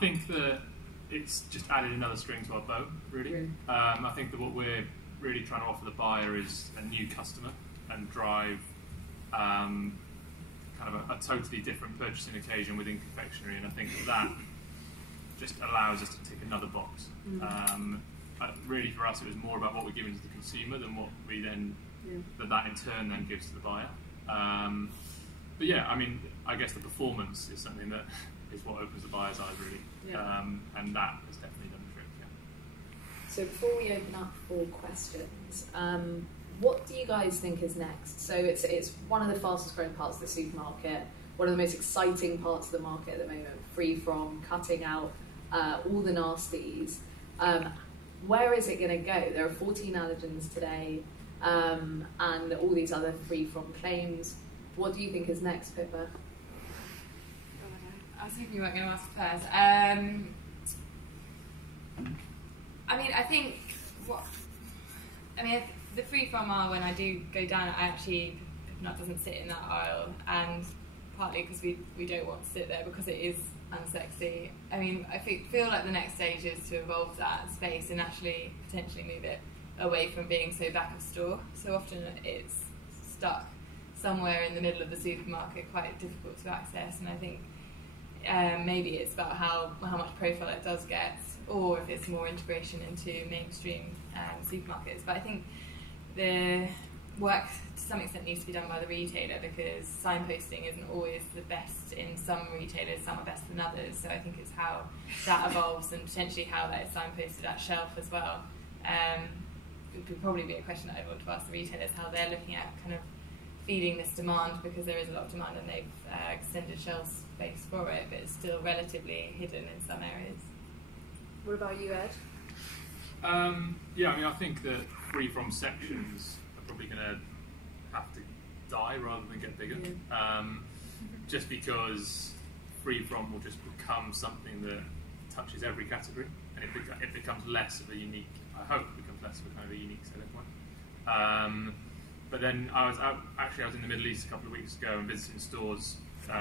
think that it's just added another string to our bow, really. I think that what we're really trying to offer the buyer is a new customer and drive kind of a totally different purchasing occasion within confectionery, and I think that just allows us to tick another box. Really, for us, it was more about what we're giving to the consumer than what we then that in turn then gives to the buyer. But yeah, I mean, I guess the performance is something that is what opens the buyer's eyes, really, and that has definitely done the trick. Yeah. So before we open up for questions, what do you guys think is next? So it's one of the fastest growing parts of the supermarket, one of the most exciting parts of the market at the moment, free from cutting out all the nasties. Where is it going to go? There are 14 allergens today, and all these other free from claims. What do you think is next, Pippa? I was hoping you weren't going to ask first. I mean, I think the free from aisle, when I do go down, I actually, nut doesn't sit in that aisle, and partly because we don't want to sit there because it is unsexy. I mean, I feel like the next stage is to evolve that space and actually potentially move it away from being so back of store. So often it's stuck somewhere in the middle of the supermarket, quite difficult to access, and I think maybe it's about how much profile it does get, or if it's more integration into mainstream supermarkets. But I think the work to some extent needs to be done by the retailer, because signposting isn't always the best in some retailers, some are best than others. So I think it's how that evolves and potentially how that is signposted at shelf as well. It would probably be a question that I'd want to ask the retailers, how they're looking at kind of feeding this demand, because there is a lot of demand and they've extended shelf space for it, but it's still relatively hidden in some areas. What about you, Ed? Yeah, I mean, I think that free from sections are probably going to have to die rather than get bigger. Just because free from will just become something that touches every category, and it becomes less of a unique, I hope it becomes less of a kind of a unique selling point. But then I was in the Middle East a couple of weeks ago and visiting stores,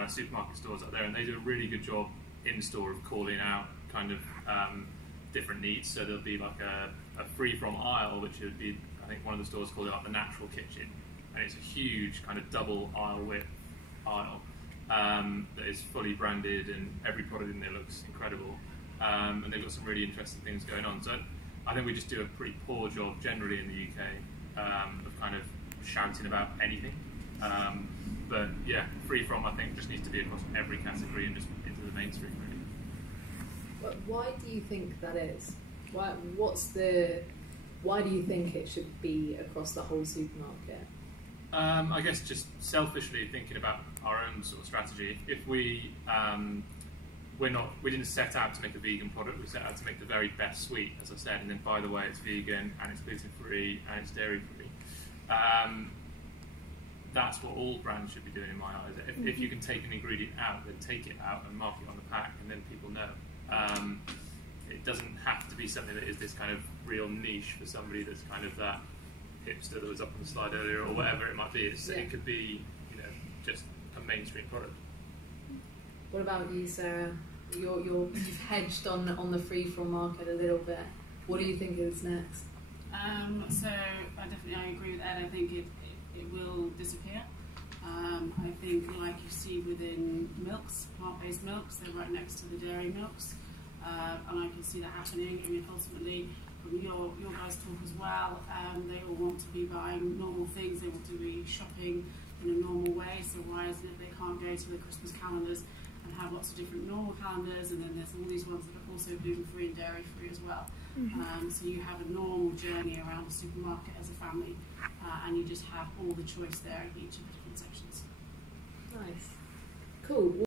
supermarket stores up there, and they do a really good job in store of calling out kind of different needs. So there'll be like a free from aisle, which would be, I think one of the stores called it like the natural kitchen, and it's a huge kind of double aisle width aisle that is fully branded, and every product in there looks incredible, and they've got some really interesting things going on. So I think we just do a pretty poor job generally in the UK of kind of shouting about anything. But yeah, free from, I think, just needs to be across every category and just into the mainstream, really. But why do you think that is? Why do you think it should be across the whole supermarket? I guess just selfishly thinking about our own sort of strategy. If we didn't set out to make a vegan product, we set out to make the very best sweet, as I said, and then by the way, it's vegan and it's gluten free and it's dairy free. That's what all brands should be doing in my eyes. If you can take an ingredient out, then take it out and mark it on the pack, and then people know. It doesn't have to be something that is this kind of real niche for somebody that's kind of that hipster that was up on the slide earlier, or whatever it might be. It could be, just a mainstream product. What about you, Sarah? You've hedged on the free from market a little bit. What do you think is next? So I agree with Ed. I think it will disappear. I think, like you see within milks, plant-based milks, they're right next to the dairy milks, and I can see that happening. I mean, ultimately, from your guys' talk as well, they all want to be buying normal things. They want to be shopping in a normal way. So why is it they can't go to the Christmas calendars and have lots of different normal calendars, and then there's all these ones that are also gluten-free and dairy-free as well. So you have a normal journey around the supermarket as a family, and you just have all the choice there in each of the different sections. Nice. Cool.